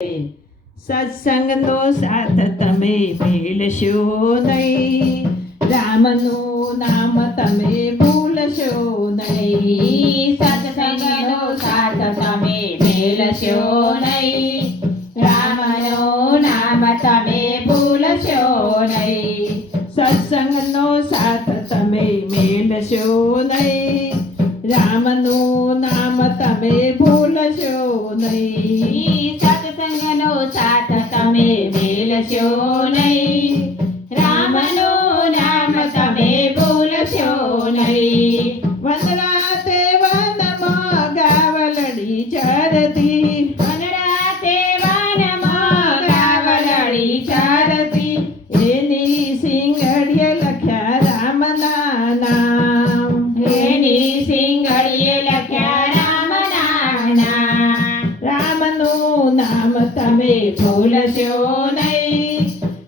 સત્સંગનો સાથ તમે મેળશો નહીં, રામનું નામ તમે ભૂલશો નહીં. સત્સંગનો સાથ તમે મેળશો નહીં, રામનું નામ તમે ભૂલશો નહીં. સત્સંગનો સાથ તમે મેળશો નહીં, રામનું નામ તમે ભૂલશો નહીં. સત્સંગનો સાથ તમે મેળશો નહીં, રામનું નામ તમે ભૂલશો નહીં. વનરાતે વનમાં ગાવલડી ચરતી, વનરાતે વનમાં ગાવલડી ચરતી, એની સિંગડીએ લખ્યા રામના નામ. એની સિંગડીએ લખ્યા રામના નામ. રામનું નામ તમે ભૂલશો નહીં,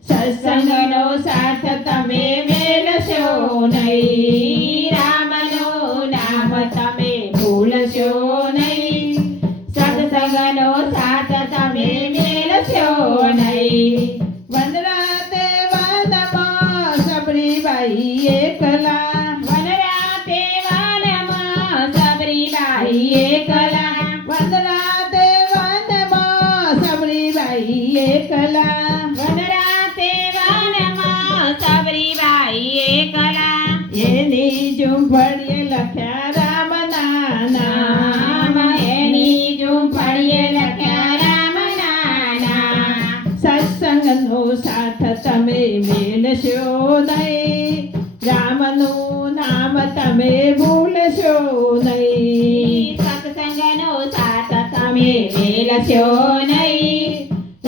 સત્સંગનો સાથ તમે મેળશો નહીં. રામનું નામ તમે ભૂલશો નહીં, સત્સંગનો સાથ તમે મેળશો નહીં. વનરાતે વનમાં સબરીબાઈ એકલા, વનરાતે વનમાં સબરીબાઈ એકલા, વનરાતે વનમાં સબરીબાઈ એકલા, વનરાતે વનમાં સબરીબાઈ એકલા, એની ઝૂંપડીએ લખ્યા રામના નામ. એની ઝૂંપડીએ લખ્યા રામના નામ. સત્સંગનો સાથ તમે મેળશો નહીં, રામનું નામ તમે ભૂલશો નહીં. સત્સંગનો સાથ તમે મેળશો નહીં,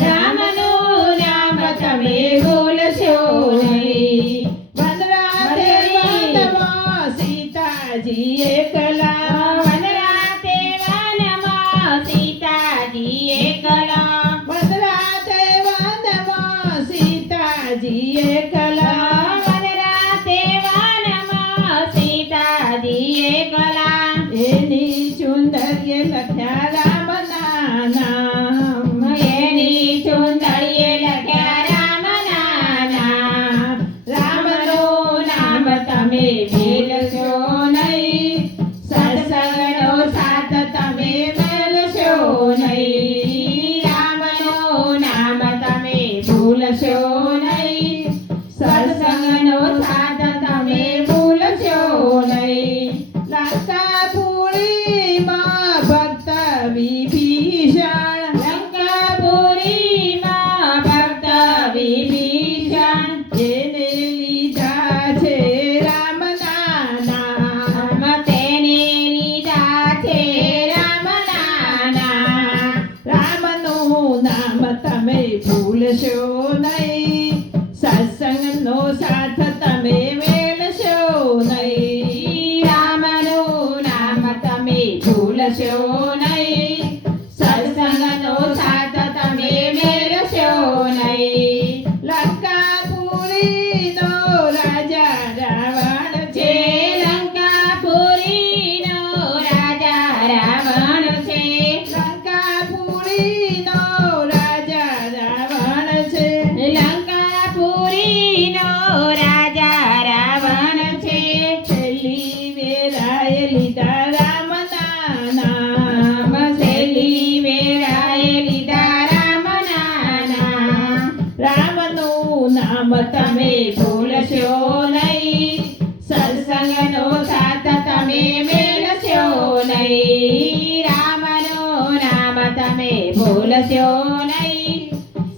રામનું નામ તમે ભૂલશો નહીં. વનરાતે વનમાં સીતાજી એકલા, વનરાતે વનમાં સીતાજી એકલા, વનરાતે વનમાં સીતાજી એકલા, વનરાતે વનમાં સીતાજી એકલા, એની ચુંદરીએ લખ્યા રામના નામ. એની ચુંદડીએ લખ્યા રામના નામ. રામનું નામ તમે ભૂલશો નહીં, સત્સંગનો સાથ તમે મેળશો નહીં. રામનું નામ તમે ભૂલશો નહીં, સત્સંગનો સાથ તમે ભૂલશો નહીં. લંકાપુરીમાં ભક્ત વિભીષણ, લંકાપુરીમાં ભક્ત વિભીષણ, એને લીધા છે રામના નામ. તેને લીધા છે રામના નામ. રામનું નામ તમે ભૂલશો નહીં, સત્સંગનો સાથ તમે મેળશો નહીં. રામનું નામ તમે ભૂલશો નહીં, સત્સંગનો સાથ તમે મેળશો નહીં. લંકાપુરીનો રાજા રાવણ જે છે, લંકાપુરીનો રાજા રાવણ છે, લંકાપુરીનો રાજા રાવણ છે, લંકાપુરીનો રાજા રાવણ છે. છેલ્લી વેરાએ લીધા રામના નામ. છેલ્લી વેળાએ લીધા રામના નામ. રામનું નામ તમે ભૂલશો નહીં, સત્સંગનો સાથ તમે મેળશો નહીં. રામનું નામ તમે ભૂલશો નહીં,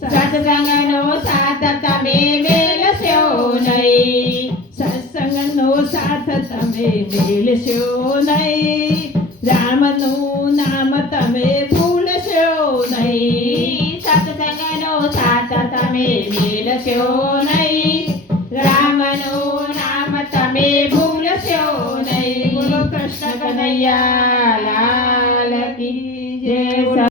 સત્સંગનો સાથ તમે મેળશો નહીં. સત્સંગનો સાથ તમે મેળશો નહીં, રામનું નામ તમે ભૂલશો નહીં. સત્સંગનો સાથ તમે મેળશો નહીં, રામનું નામ તમે ભૂલશો નહીં. બોલો કૃષ્ણ કનૈયા લાલ.